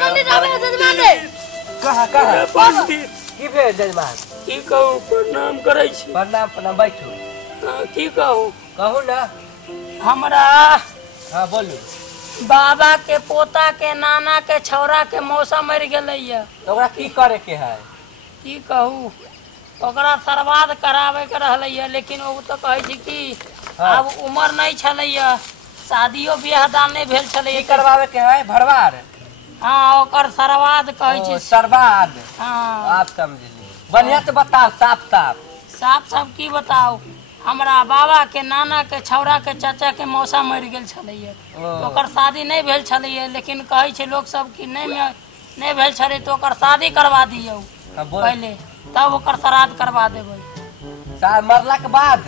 पंडित आवे जजमान रे कहां पंडित की भेल जजमान की कहूं प्रणाम करै छी। प्रणाम बैठो। की कहूं कहू ना। हमरा हां बोलू। बाबा के पोता के नाना के छौरा के मौसा मर गेलैया ओकरा की करे के है? की कहूं ओकरा सर्वाद करावे के रहलैया लेकिन वो तो कहै छी कि अब उम्र नहीं छलैया शादियो बियाह दान नहीं भेल छलैया। की करवावे के है? भरवार। हाँ ओकर सर्वाद कहै छी। सर्वाद। हाँ आप समझली। बढ़िया से बताओ साफ साफ की बताओ। हमरा बाबा के नाना के छौरा के चाचा के मौसा मर गेल छलैया ओकर शादी नहीं भेल छलैया लेकिन कहै छै लोग सब कि नहीं भेल छलै तो ओकर शादी करवा दियौ पहले तब ओकर श्राद्ध करवा देबै। मरला के बाद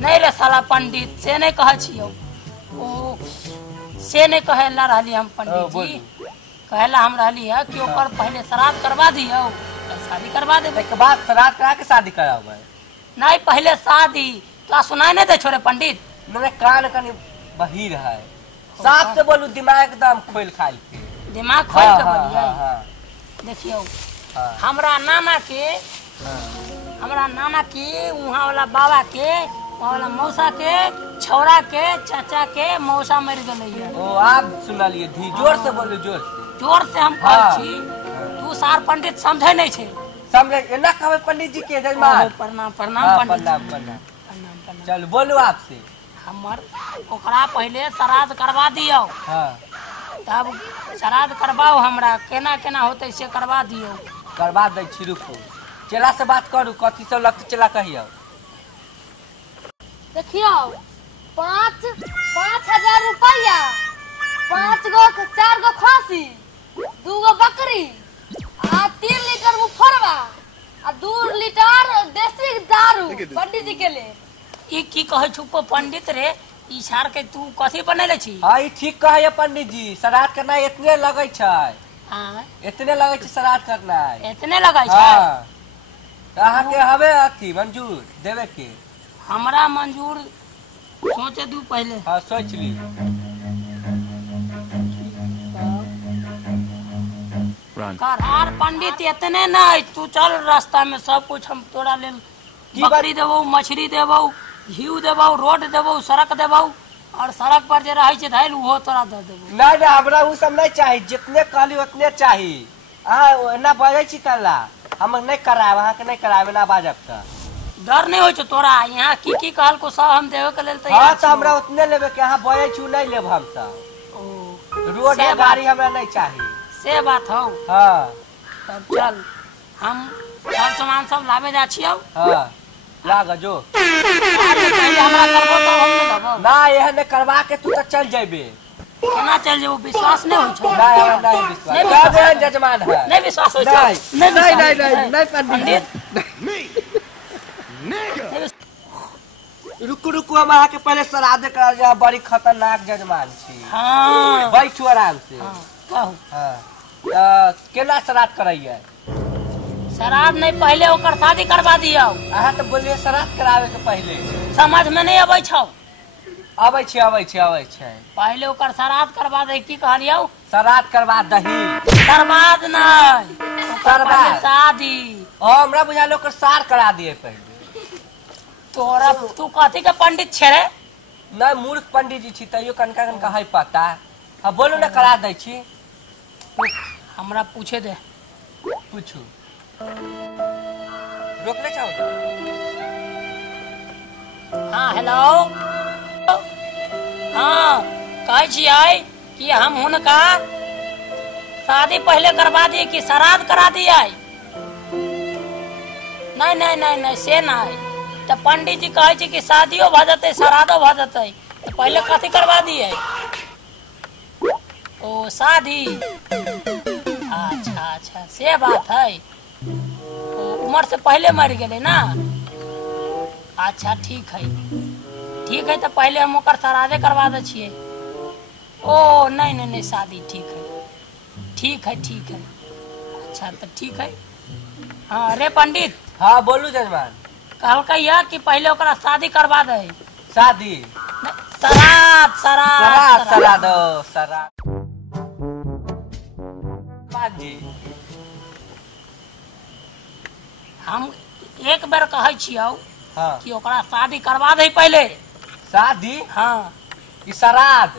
नहीं रे साला पंडित से नहीं कहै छियौ ओ से नहीं कहेला रहली हम पंडित जी कहेला हम रहली है कि ओकर पहले श्राद्ध करवा दियौ शादी करवा देबै के बाद श्राद्ध करा के शादी कराबै। नहीं पहले शादी तो सुनाई नहीं दे छोरे पंडित। मेरे कान कनी बहिर है साफ से बोलू दिमाग एकदम खोल खाल के दिमाग खोल के बोलिए। देखियो हमरा नाना के वहाँ वाला बाबा के वहाँ वाला मौसा के छौरा के चाचा के मौसा मर गए। ओ आप सुनलिए धी जोर से बोलो जोर से हम कहै छी तू सार पंडित समझे नहीं छे समझे एना कहबे पंडित जी के जजमान प्रणाम प्रणाम चल बोलू आपसे हमर ओकरा पहले श्राद्ध करवा दियो। हां तब श्राद्ध करवाओ हमरा केना केना होते से करवा दियो। करवा दे छी रुको चला से बात करू कथी सब लगत चला कहियो। देखियो 5,000 रुपया 4 गो खसी 2 गो बकरी आ 3 लीटर मुफरवा आ 2 लीटर देसी दारू पंडित जी के लिए। ई की कहै छुपो पंडित रे ई सार के तू कथी बनेले छी? हां ई ठीक कहै पंडित जी श्राद्ध करना इतने लगै छै। हां इतने लगै छै श्राद्ध करना इतने लगै छै। हां अहाँ के हवे अथी मंजूर देवे के? हमरा मंजूर सोचे दू पहले। हां सोच ली। करार पंडित इतने नहीं तू चल रास्ता में सब कुछ हम तोरा ले बकरी देबो मछली देबो घी देबो रोड देबो सड़क देबो और सड़क पर जे रहे छै धैल वो तोरा दे देबो। नहीं हमरा उ सब नहीं चाहिए जितने कहली उतने चाहिए। अहाँ एना बाजै छी कल्ला हम नहीं कराब अहाँ के नहीं कराब ना बाजब त डर नहीं होय छ तोरा यहाँ की कहल को सब हम देवे के लेल तैयार। हां त हमरा उतने लेबे के अहाँ बाजै छी नहीं लेब हम त ओ रोड या गाड़ी हमरा नहीं चाहिए से बात हो। हां तब चल हम सब सामान सब लावे जा छियौ। हां लाग जो पहले हमरा करबो त हम लेबो ना एहन करवा के तू त चल जेबे। केना चल जेबो विश्वास नहीं होय छ? नहीं विश्वास नहीं जजमान है नहीं विश्वास होय छ। नहीं पंडित रुकू हम अहाँ के पहले श्राद्ध करा जा बड़ी खतरनाक जजमान छी। हां बैठू आराम से। हां कहू। हां केना श्राद्ध करैया? श्राद्ध नहीं पहले ओकर शादी करवा दियो। अहाँ तो बोलिए श्राद्ध करावे के पहले समझ में नहीं आबै छौ? आबै छै पहले ओकर श्राद्ध करवा दे की कहलियौ? श्राद्ध करवा दही श्राद्ध नहीं श्राद्ध शादी। हमरा बुझालो ओकर सार करा दिए पहले। तोरा तू कथी के पंडित छे रे? नहीं मूर्ख पंडित जी छी तैयो कनका है पता। हां बोलू ना करा दै छी। हमरा पूछे दे पूछू रोकले चाहो। हाँ हेलो हाँ कहै छियै कि हम हुनका शादी पहले करवा दिए कि श्राद्ध करा दिए? नहीं से नहीं तो पंडित जी कहै छी कि शादियो भ जते श्राद्धो भ जते तो पहले कथी करवा दिए? ओ शादी अच्छा से बात है। उम्र से पहले मर गए ना? अच्छा ठीक है तो पहले हम ओकर श्राद्धे करवा दे छिए। ओ नहीं शादी ठीक है अच्छा तो ठीक है। हाँ रे पंडित। हाँ बोलू जजमान। कहलकै कि पहले ओकरा शादी करवा दे। शादी श्राद्ध। मान जी हम एक बेर कहै छियौ हाँ कि ओकरा शादी करवा दे पहले। शादी हाँ कि श्राद्ध?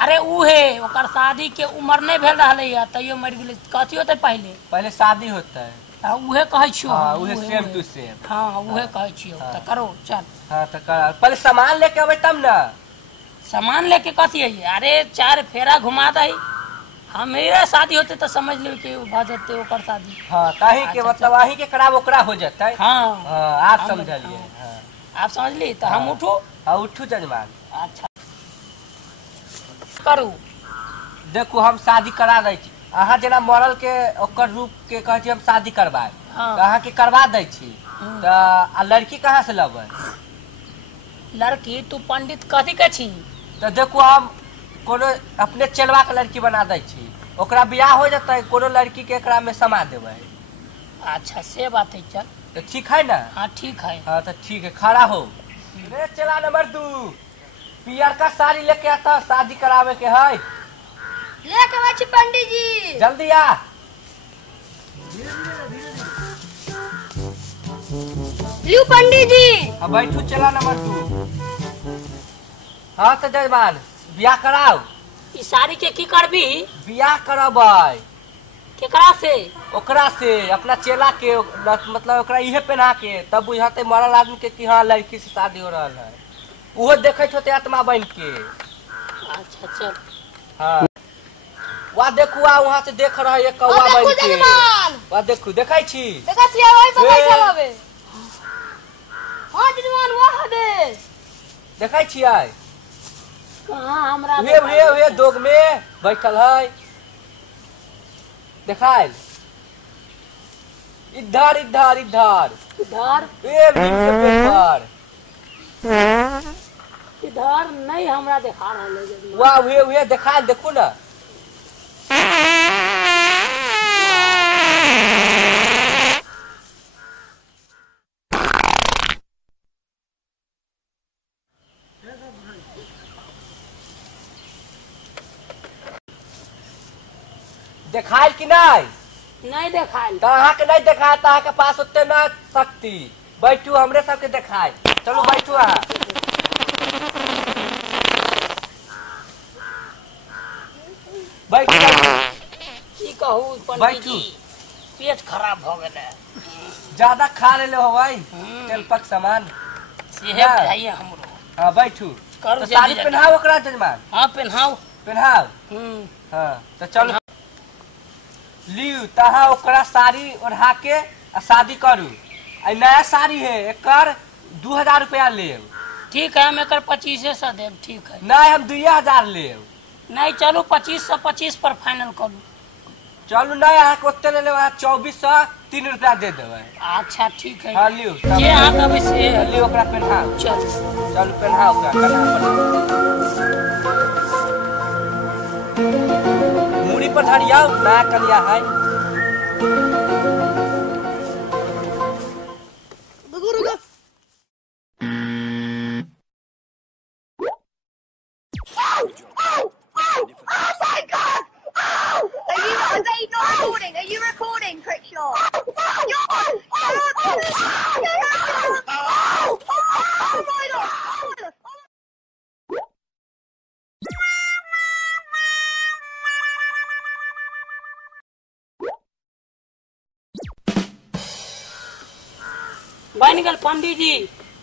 अरे उहे ओकर शादी के उम्र नहीं भेल रहले है तैयो मर गेले, कथी होते पहले? पहले शादी होता है। उहे कहै छियौ हाँ हम, उहे उहे, सेम उहे। Two same. हाँ उहे कहै छियौ हाँ। त करो चल। हाँ तो कर पहले सामान लेके अबे तब ना। सामान लेके कथी है? अरे 4 फेरा घुमा दही, हमेरा शादी होते तो समझ लो कि भजते ओकर शादी। हाँ कहीं के अच्छा, मतलब वहीं के कराब ओकरा हो जाता है। हाँ हाँ आप हम समझलिए। हाँ। हाँ आप समझ ली तो हम हाँ। उठू। हाँ उठू जजमान। अच्छा करू। देखो हम शादी करा दै छी, अहाँ जना मरल के ओकर रूप के कहे छी हम शादी करवाए हाँ। तो अहाँ के करवा दै छी तो आ लड़की कहाँ से लबै? लड़की तू पंडित कथी के छी? तो देखो हम कोनो अपने चलवा के लड़की बना दै छी, ओकरा बियाह हो जाता कोनो लड़की के एकरा में समा देबै। अच्छा से बात है, चल तो ठीक है ना? हाँ ठीक है। हाँ तो ठीक है खड़ा हो। रे चला नंबर 2 पियर का साड़ी लेके आता, शादी करावे के है। लेके आवे छी पंडित जी। जल्दी आ। लियो पंडित जी। अब बैठू चला नंबर 2। हाँ तो जजमान बियाह कराओ। ई साड़ी के की करबी? बियाह करबै केकरा से? ओकरा से अपना चेला के, मतलब ओकरा इहे पहना के तब बुझाते मरल आदमी के कि हाँ लड़की से शादी हो रहा है, उहो देखैत होते आत्मा बन के। अच्छा चल। हाँ वहाँ देखू आ वहाँ से देख रहा है कौआ बन के। वहाँ देखू देखै छी। देखा छियै ओइ पर हे। बैठल हवे। हां जजमान वहां दे। देखै छियै कहाँ हमरा वे दोग में बैठल है देखाइल। इधर इधर इधर इधर ए नीम के पेड़ पर। इधर नहीं हमरा देखा रहल है। वाह वे देखाइल देखू ना। देखाइल कि नहीं? नहीं देखाइल। तो अहाँ के नहीं देखाय तो अहाँ के पास उतने न शक्ति। बैठू हमरे सबके देखाय। चलो बैठू अहाँ। बैठू की कहू पंडित बैठू। जी, पेट खराब भ गेले। ज्यादा खा ले हो भाई तेल पक सामान। सेहे बुझाइए हमरो। हाँ बैठू। करू तो जल्दी साड़ी जल्दी। पहनाओ ओकरा जजमान। हाँ पहनाओ। पहनाओ। हाँ तो चलो लियू तहाँ ओकरा साड़ी ओढ़ा के आ शादी करू। आ नया साड़ी है एकर 2000 रुपया लेब। ठीक है हम एकर 2500 देब। ठीक है नहीं हम 2000 लेब। नहीं चलू 2525 पर फाइनल करू। चलू नहीं अहाँ के ओते ले लेब, 2403 रुपया दे देबै। अच्छा ठीक है। हाँ लियू जे अहाँ कहबै से लियू ओकरा पहनाओ। चल। चलू पहनाओ ओकरा कन्हा पर मूड़ी पर धरियाओ नया कलिया है। Are they not recording? Are you recording, Crickshaw? बन गल पंडित जी।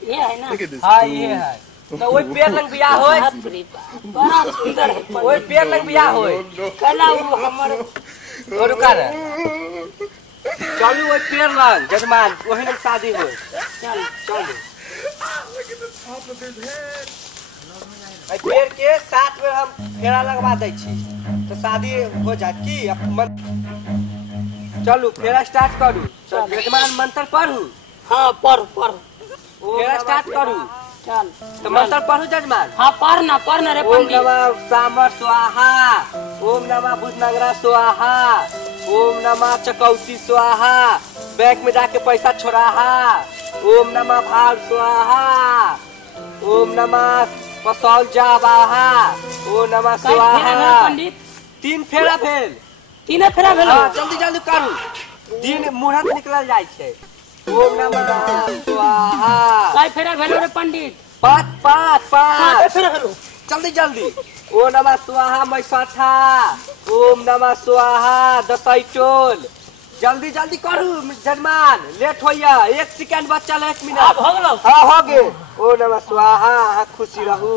ये है ना? हाँ ये है। तो वही पेड़ लंग बियाह होय। बाप रे बाप, बड़ा सुंदर है पंडित। वही पेड़ लंग बियाह होय। कला वो हमर और रुका रे। चलू वही पेड़ लंग जजमान वही लंग शादी होय। चल चलू। आई पेड़ के साथ में हम फेरा लगवा दै छी तो शादी हो जात की। चलू फेरा स्टार्ट करू। चल। जजमान मंत्र पढ़ू। हाँ पढ़ पढ़। फेरा स्टार्ट करू। चल तो मंत्र पढ़ू जजमान। हाँ पढ़ ना रे ओम पंडित। नमः सामर स्वाहा, ओम नमः भूतनगरा स्वाहा, ओम नमः चकौती स्वाहा, बैंक में जाके पैसा छोड़ाहा, ओम नमः भाव स्वाहा, ओम नमः पसौल जावाहा, ओम नमः कई फेरा भेल स्वाहा। पंडित? 3 फेरा भेल। तीने फेरा भेलो हाँ जल्दी जल्दी करू दिन मुहूर्त निकल जाए छे ओम नमः स्वाहा काय फेरा भेलो रे पंडित 5 5 5 फेरा भेलो जल्दी जल्दी ओम नमः स्वाहा मैसाठा ओम नमः स्वाहा दसैटोल जल्दी जल्दी करू जजमान लेट होइया 1 सेकंड बचल 1 मिनट अब हो गेलो हाँ हो गए ओम नमः स्वाहा खुशी रहू